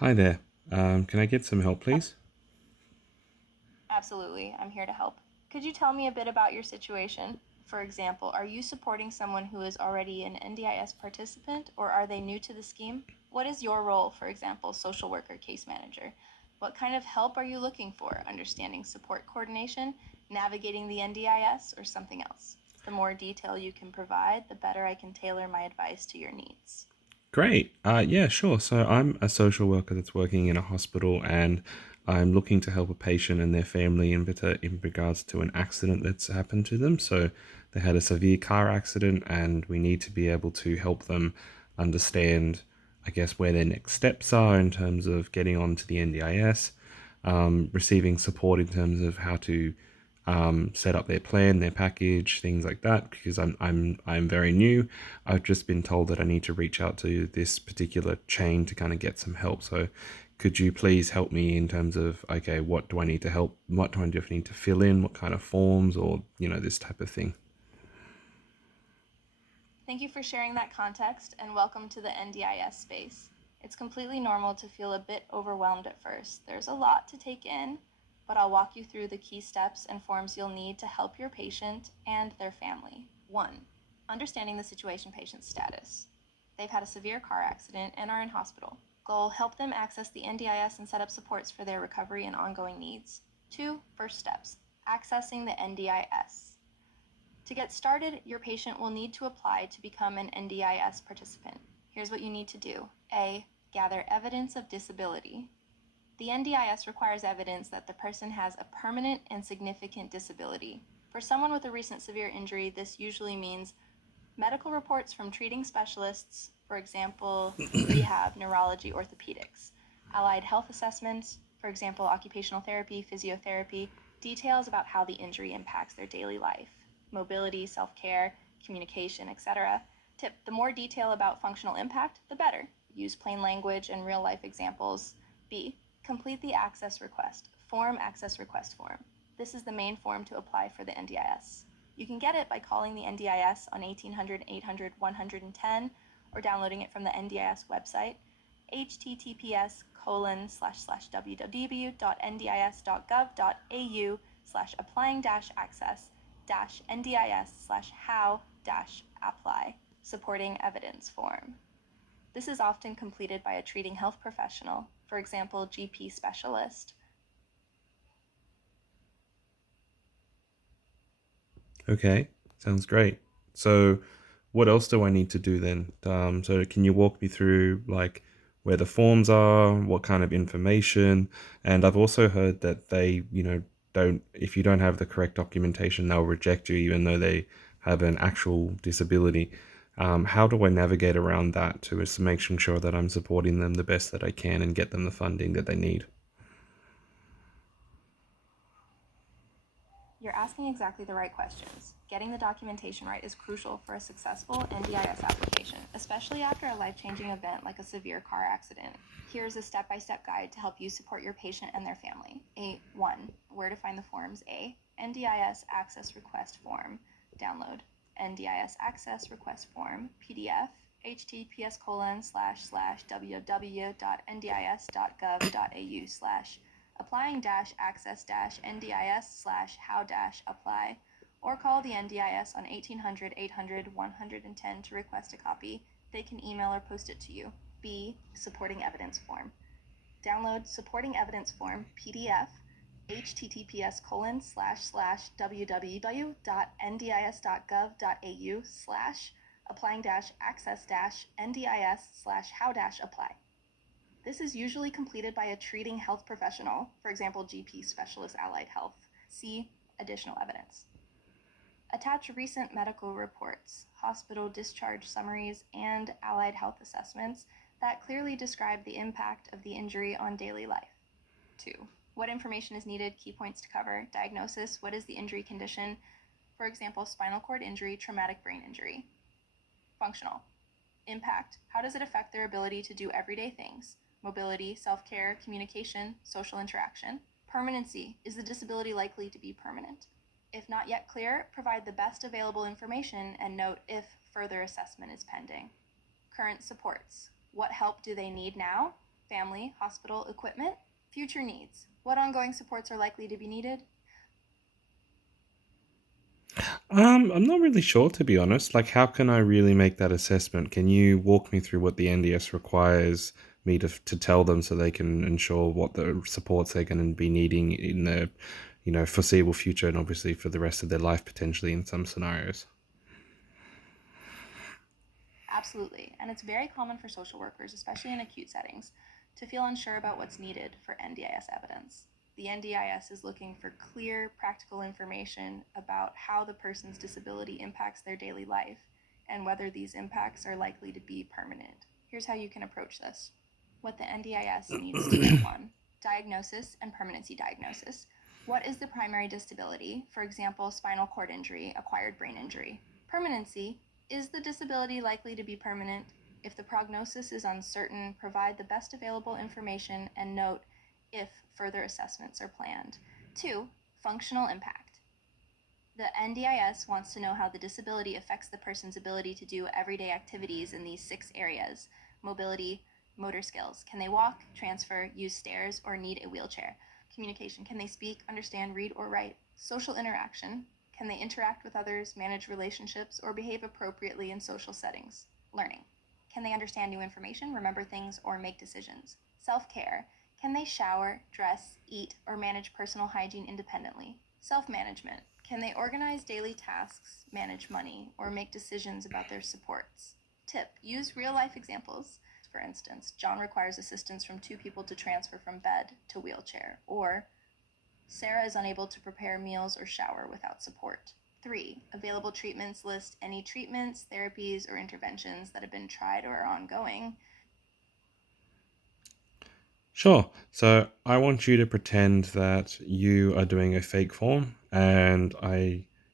Hi there. Can I get some help, please? Absolutely, I'm here to help. Could you tell me a bit about your situation? For example, are you supporting someone who is already an NDIS participant or are they new to the scheme? What is your role, for example, social worker, case manager? What kind of help are you looking for? Understanding support coordination, navigating the NDIS, or something else? The more detail you can provide, the better I can tailor my advice to your needs. Great. Yeah, sure. So I'm a social worker that's working in a hospital, and I'm looking to help a patient and their family in regards to an accident that's happened to them. So they had a severe car accident, and we need to be able to help them understand, I guess, where their next steps are in terms of getting onto the NDIS, receiving support in terms of how to set up their plan, their package, things like that. Because I'm very new. I've just been told that I need to reach out to this particular chain to kind of get some help. So, could you please help me in terms of, okay, what do I need to help? What do I need to fill in? What kind of forms, or this type of thing? Thank you for sharing that context and welcome to the NDIS space. It's completely normal to feel a bit overwhelmed at first. There's a lot to take in, but I'll walk you through the key steps and forms you'll need to help your patient and their family. 1. Understanding the situation patient's status. They've had a severe car accident and are in hospital. Goal: help them access the NDIS and set up supports for their recovery and ongoing needs. 2. First steps. Accessing the NDIS. To get started, your patient will need to apply to become an NDIS participant. Here's what you need to do. A. Gather evidence of disability. The NDIS requires evidence that the person has a permanent and significant disability. For someone with a recent severe injury, this usually means medical reports from treating specialists, for example, rehab, neurology, orthopedics, allied health assessments, for example, occupational therapy, physiotherapy, details about how the injury impacts their daily life, mobility, self-care, communication, etc. Tip: the more detail about functional impact, the better. Use plain language and real-life examples. B. Complete the access request. Access request form. This is the main form to apply for the NDIS. You can get it by calling the NDIS on 1800 800 110 or downloading it from the NDIS website, https://www.ndis.gov.au/applying-access-ndis/how-apply supporting evidence form. This is often completed by a treating health professional, for example, GP specialist. Okay, sounds great. So, what else do I need to do then? So, can you walk me through like where the forms are, what kind of information? And I've also heard that they, don't if you don't have the correct documentation, they'll reject you even though they have an actual disability. How do I navigate around that to make sure that I'm supporting them the best that I can and get them the funding that they need? You're asking exactly the right questions. Getting the documentation right is crucial for a successful NDIS application, especially after a life-changing event like a severe car accident. Here's a step-by-step guide to help you support your patient and their family. 1. Where to find the forms. A. NDIS Access Request Form. Download. NDIS Access Request Form, PDF, https://www.ndis.gov.au/ applying-access-ndis/how-apply, or call the NDIS on 1800 800 110 to request a copy. They can email or post it to you. B. Supporting evidence form. Download supporting evidence form, PDF, https://www.ndis.gov.au/applying-access-ndis/how-apply. This is usually completed by a treating health professional, for example, GP specialist allied health. C. Additional evidence. Attach recent medical reports, hospital discharge summaries, and allied health assessments that clearly describe the impact of the injury on daily life. 2. What information is needed? Key points to cover. Diagnosis: what is the injury condition? For example, spinal cord injury, traumatic brain injury. Functional: impact: how does it affect their ability to do everyday things? Mobility, self-care, communication, social interaction. Permanency: is the disability likely to be permanent? If not yet clear, provide the best available information and note if further assessment is pending. Current supports: what help do they need now? family, hospital, equipment, future needs. What ongoing supports are likely to be needed? I'm not really sure, to be honest. Like, how can I really make that assessment? Can you walk me through what the NDS requires me to tell them so they can ensure what the supports they're going to be needing in the, foreseeable future, and obviously for the rest of their life potentially in some scenarios? Absolutely, and it's very common for social workers, especially in acute settings, to feel unsure about what's needed for NDIS evidence. The NDIS is looking for clear, practical information about how the person's disability impacts their daily life and whether these impacts are likely to be permanent. Here's how you can approach this. What the NDIS needs to know: one, diagnosis and permanency diagnosis. What is the primary disability? For example, spinal cord injury, acquired brain injury. Permanency: is the disability likely to be permanent? If the prognosis is uncertain, provide the best available information and note if further assessments are planned. Two, functional impact. The NDIS wants to know how the disability affects the person's ability to do everyday activities in these 6 areas: mobility, motor skills. Can they walk, transfer, use stairs, or need a wheelchair? Communication. Can they speak, understand, read, or write? Social interaction. Can they interact with others, manage relationships, or behave appropriately in social settings? Learning. Can they understand new information, remember things, or make decisions? Self-care. Can they shower, dress, eat, or manage personal hygiene independently? Self-management. Can they organize daily tasks, manage money, or make decisions about their supports? Tip: use real-life examples. For instance, John requires assistance from 2 people to transfer from bed to wheelchair, or Sarah is unable to prepare meals or shower without support. 3. Available treatments: list any treatments, therapies, or interventions that have been tried or are ongoing. Sure. So I want you to pretend that you are doing a fake form, and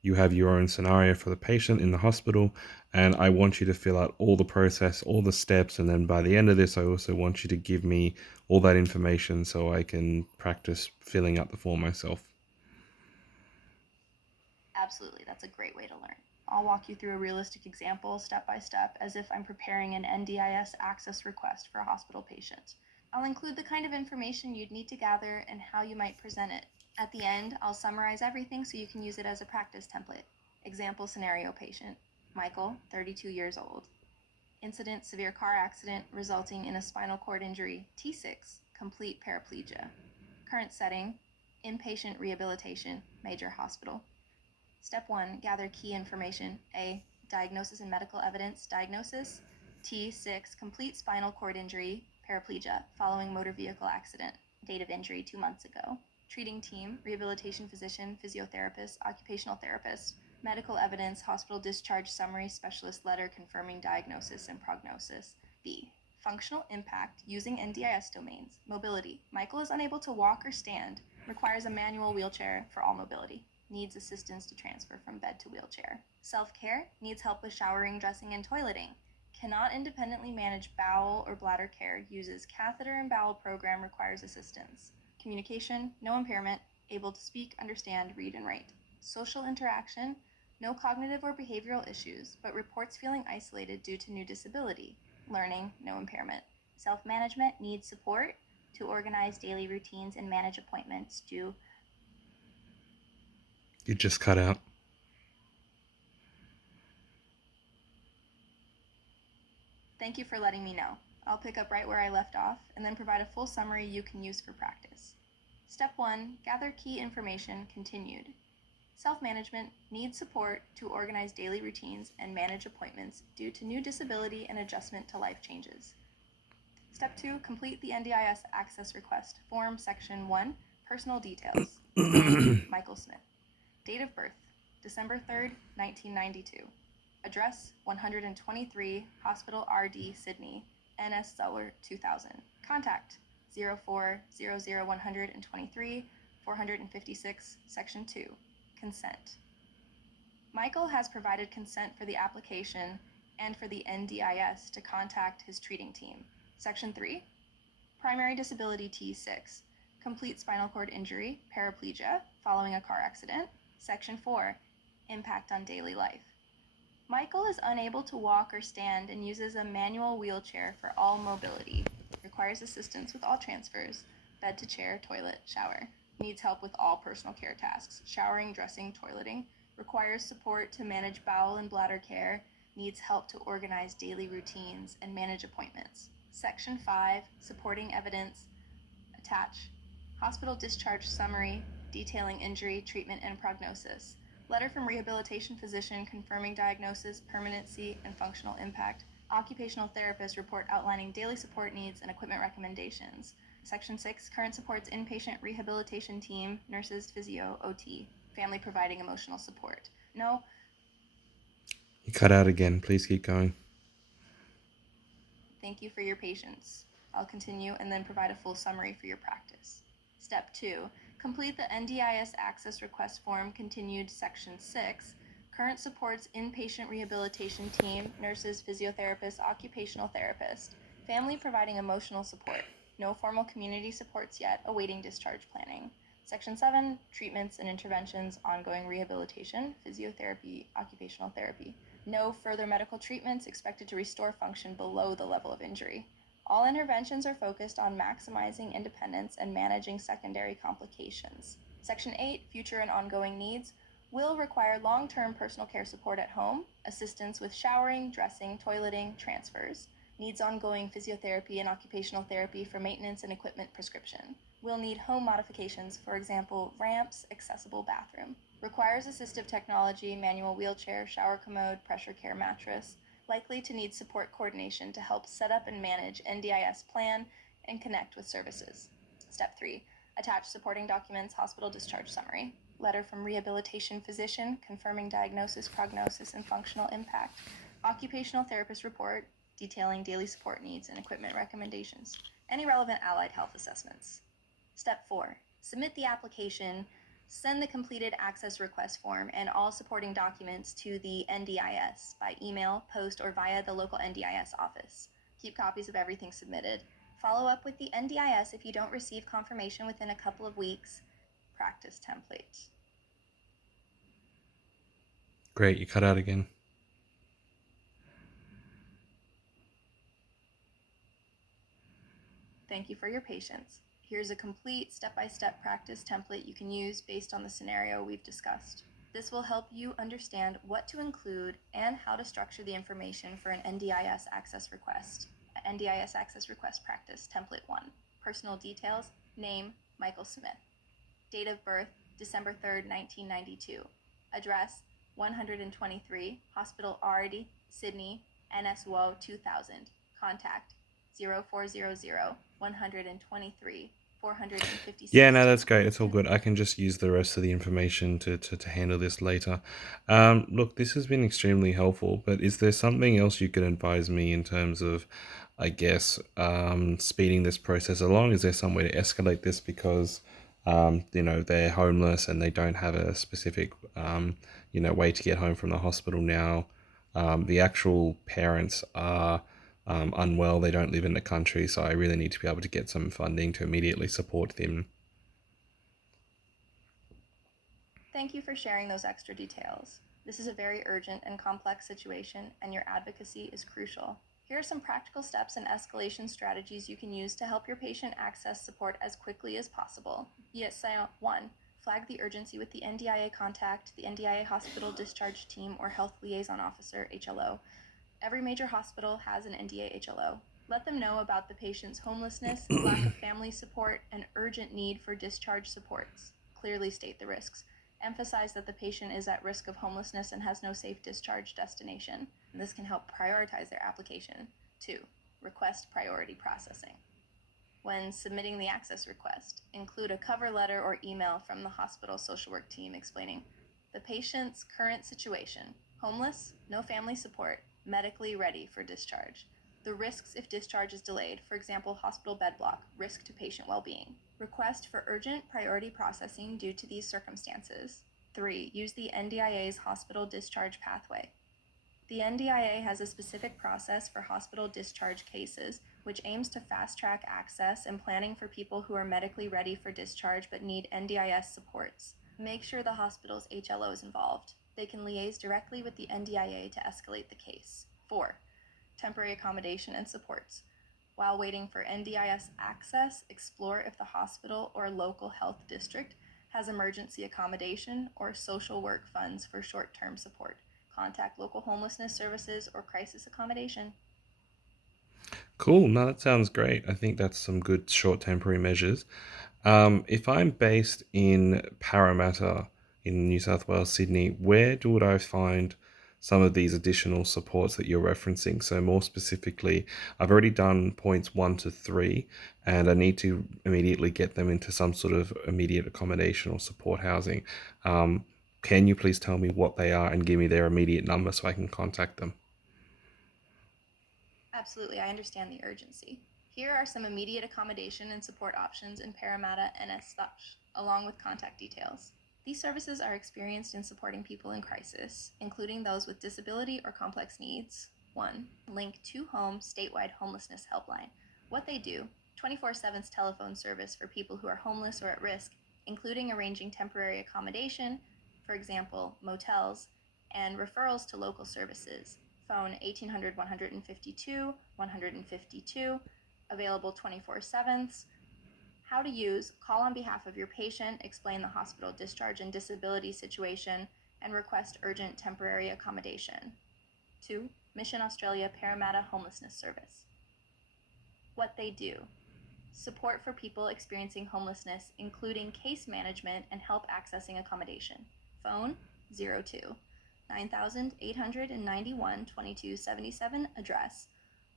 you have your own scenario for the patient in the hospital, and I want you to fill out all the process, all the steps, and then by the end of this I also want you to give me all that information so I can practice filling out the form myself. Absolutely, that's a great way to learn. I'll walk you through a realistic example step by step as if I'm preparing an NDIS access request for a hospital patient. I'll include the kind of information you'd need to gather and how you might present it. At the end, I'll summarize everything so you can use it as a practice template. Example scenario: patient Michael, 32 years old. Incident: severe car accident resulting in a spinal cord injury, T6, complete paraplegia. Current setting: inpatient rehabilitation, major hospital. Step 1, gather key information. A, diagnosis and medical evidence. Diagnosis: T6, complete spinal cord injury, paraplegia, following motor vehicle accident. Date of injury: 2 months ago. Treating team: rehabilitation physician, physiotherapist, occupational therapist. Medical evidence: hospital discharge summary, specialist letter confirming diagnosis and prognosis. B, functional impact using NDIS domains. Mobility: Michael is unable to walk or stand, requires a manual wheelchair for all mobility, needs assistance to transfer from bed to wheelchair. Self-care: needs help with showering, dressing, and toileting. Cannot independently manage bowel or bladder care, uses catheter and bowel program, requires assistance. Communication: no impairment, able to speak, understand, read, and write. Social interaction: no cognitive or behavioral issues, but reports feeling isolated due to new disability. Learning: no impairment. Self-management: needs support to organize daily routines and manage appointments due. You just cut out. Thank you for letting me know. I'll pick up right where I left off and then provide a full summary you can use for practice. Step 1, gather key information, continued. Self-management: needs support to organize daily routines and manage appointments due to new disability and adjustment to life changes. Step 2, complete the NDIS access request form. Section 1, personal details. Name: Michael Smith. Date of birth: December 3rd, 1992. Address: 123 Hospital RD, Sydney, NS Seller 2000. Contact: 0400 456, Section 2. Consent: Michael has provided consent for the application and for the NDIS to contact his treating team. Section 3. Primary disability: T6. Complete spinal cord injury, paraplegia, following a car accident. Section 4. Impact on daily life. Michael is unable to walk or stand and uses a manual wheelchair for all mobility. requires assistance with all transfers, bed to chair, toilet, shower. Needs help with all personal care tasks, showering, dressing, toileting. Requires support to manage bowel and bladder care. Needs help to organize daily routines and manage appointments. Section 5, supporting evidence. Attach. Hospital discharge summary detailing injury, treatment, and prognosis. Letter from rehabilitation physician confirming diagnosis, permanency, and functional impact. Occupational therapist report outlining daily support needs and equipment recommendations. Section 6, current supports inpatient rehabilitation team, nurses, physio, OT. Family providing emotional support. No, You cut out again. Please keep going. thank you for your patience. I'll continue and then provide a full summary for your practice. Step 2. Complete the NDIS access request form continued section 6. Current supports inpatient rehabilitation team, nurses, physiotherapists, occupational therapist. Family providing emotional support. No formal community supports yet, awaiting discharge planning. Section 7. Treatments and interventions, ongoing rehabilitation, physiotherapy, occupational therapy. No further medical treatments expected to restore function below the level of injury. All interventions are focused on maximizing independence and managing secondary complications. Section 8, future and ongoing needs, will require long-term personal care support at home, assistance with showering, dressing, toileting, transfers. Needs ongoing physiotherapy and occupational therapy for maintenance and equipment prescription. Will need home modifications, for example, ramps, accessible bathroom. Requires assistive technology, manual wheelchair, shower commode, pressure care mattress. Likely to need support coordination to help set up and manage NDIS plan and connect with services. Step 3. Attach supporting documents, hospital discharge summary. Letter from rehabilitation physician confirming diagnosis, prognosis, and functional impact. Occupational therapist report detailing daily support needs and equipment recommendations. Any relevant allied health assessments. Step 4. Submit the application. Send the completed access request form and all supporting documents to the NDIS by email, post, or via the local NDIS office. Keep copies of everything submitted. Follow up with the NDIS if you don't receive confirmation within a couple of weeks. Practice template. Great, you cut out again. Thank you for your patience. Here's a complete step-by-step practice template you can use based on the scenario we've discussed. This will help you understand what to include and how to structure the information for an NDIS access request. NDIS access request practice, template 1. Personal details, name, Michael Smith. Date of birth, December 3rd, 1992. Address, 123, Hospital Ard, Sydney, NSWO 2000. Contact, 0400 123 456. Yeah, no, that's great. It's all good. I can just use the rest of the information to handle this later. Look, this has been extremely helpful, but is there something else you could advise me in terms of, I guess, speeding this process along? Is there some way to escalate this because, they're homeless and they don't have a specific, way to get home from the hospital now? The actual parents are unwell, they don't live in the country, so I really need to be able to get some funding to immediately support them. Thank you for sharing those extra details. This is a very urgent and complex situation, and your advocacy is crucial. Here are some practical steps and escalation strategies you can use to help your patient access support as quickly as possible. Yes, 1. Flag the urgency with the NDIA contact, the NDIA hospital discharge team, or health liaison officer, HLO. Every major hospital has an NDA HLO. Let them know about the patient's homelessness, lack of family support, and urgent need for discharge supports. Clearly state the risks. Emphasize that the patient is at risk of homelessness and has no safe discharge destination. This can help prioritize their application. 2. Request priority processing. When submitting the access request, include a cover letter or email from the hospital social work team explaining the patient's current situation: homeless, no family support, medically ready for discharge. The risks if discharge is delayed, for example, hospital bed block, risk to patient well-being. Request for urgent priority processing due to these circumstances. 3. Use the NDIA's hospital discharge pathway. The NDIA has a specific process for hospital discharge cases, which aims to fast-track access and planning for people who are medically ready for discharge but need NDIS supports. Make sure the hospital's HLO is involved. They can liaise directly with the NDIA to escalate the case. 4. Temporary accommodation and supports. While waiting for NDIS access, explore if the hospital or local health district has emergency accommodation or social work funds for short-term support. Contact local homelessness services or crisis accommodation. Cool. No, that sounds great. I think that's some good short temporary measures. If I'm based in Parramatta in New South Wales, Sydney, would I find some of these additional supports that you're referencing? So, more specifically, I've already done points 1 to 3, and I need to immediately get them into some sort of immediate accommodation or support housing. Um, can you please tell me what they are and give me their immediate number so I can contact them? Absolutely, I understand the urgency. Here are some immediate accommodation and support options in Parramatta NS along with contact details. These services are experienced in supporting people in crisis, including those with disability or complex needs. 1. Link to Home statewide homelessness helpline. What they do: 24/7 telephone service for people who are homeless or at risk, including arranging temporary accommodation, for example, motels, and referrals to local services. Phone 1800 152 152, available 24/7. How to use: call on behalf of your patient, explain the hospital discharge and disability situation, and request urgent temporary accommodation. 2. Mission Australia Parramatta Homelessness Service. What they do: support for people experiencing homelessness, including case management and help accessing accommodation. Phone 02 9891 2277, address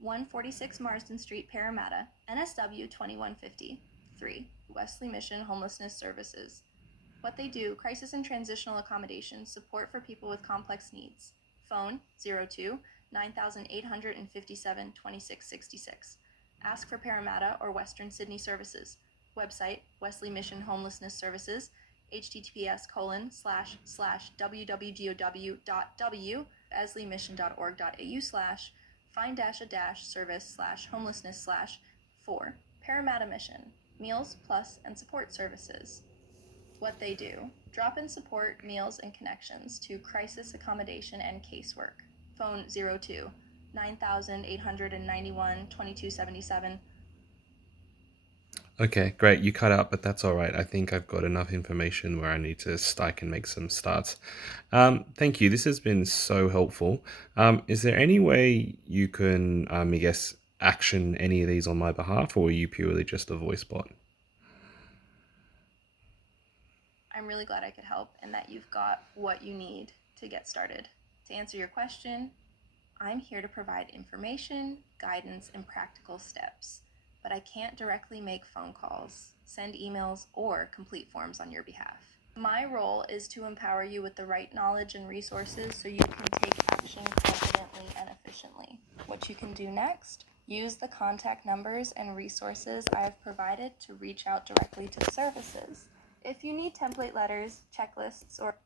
146 Marsden Street, Parramatta, NSW 2150. 3. Wesley Mission Homelessness Services. What they do: crisis and transitional accommodation, support for people with complex needs. Phone 02 9857 2666. Ask for Parramatta or Western Sydney services. Website: Wesley Mission Homelessness Services, https://www.wesleymission.org.au/find-a-service/homelessness/4. Parramatta Mission: meals plus and support services. What they do: drop-in support, meals, and connections to crisis accommodation and casework. Phone 02 9891 2277. Okay, great. You cut out, but that's all right. I think I've got enough information where I need to I can make some starts. Thank you. This has been so helpful. Is there any way you can, I guess, action any of these on my behalf, or are you purely just a voice bot? I'm really glad I could help and that you've got what you need to get started. To answer your question, I'm here to provide information, guidance, and practical steps, but I can't directly make phone calls, send emails, or complete forms on your behalf. My role is to empower you with the right knowledge and resources so you can take action confidently and efficiently. What you can do next: use the contact numbers and resources I have provided to reach out directly to services. If you need template letters, checklists, or